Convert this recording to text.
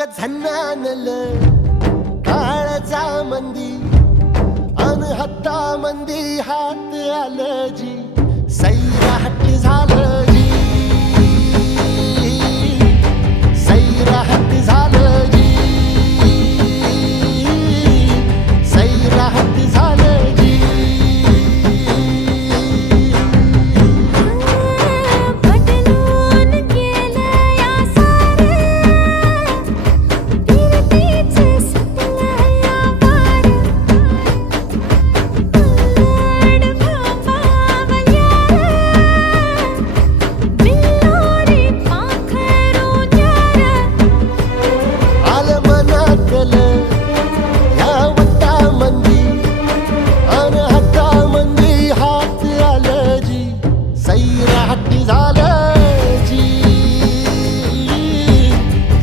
ग झन्नानल काळजा मंदी अन हत्ता मंदी हात आलं जी सैराट झालं